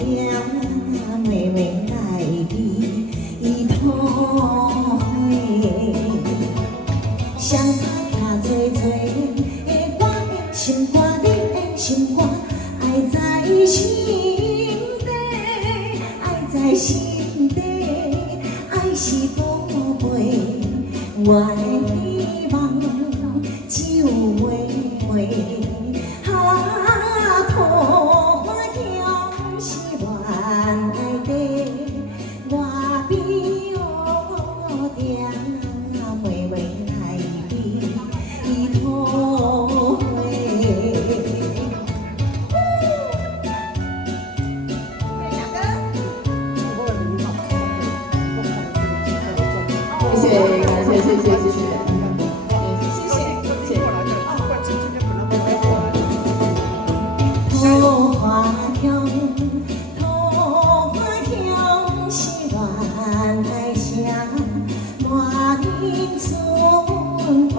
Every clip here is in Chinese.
定妹妹来比土花，双脚听做的我的心肝，你的心肝爱在心底，爱在心底，爱是宝贝，我的希望只有花花。 谢谢，感谢，谢谢，谢谢，谢谢。桃花香，桃花香是恋爱声，满园春风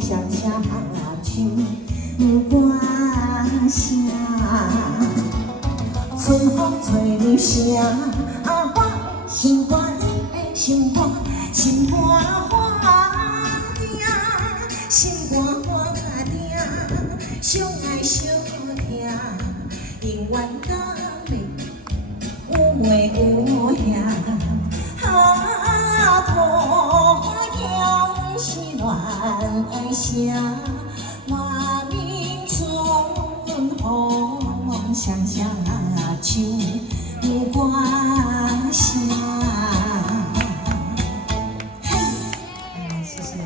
声声唱歌声，春风吹入声，我心肝，你的心肝。 心肝花定，心肝花定，相爱相听，永远等你有妹有兄。桃花香是恋爱声，满园春风声声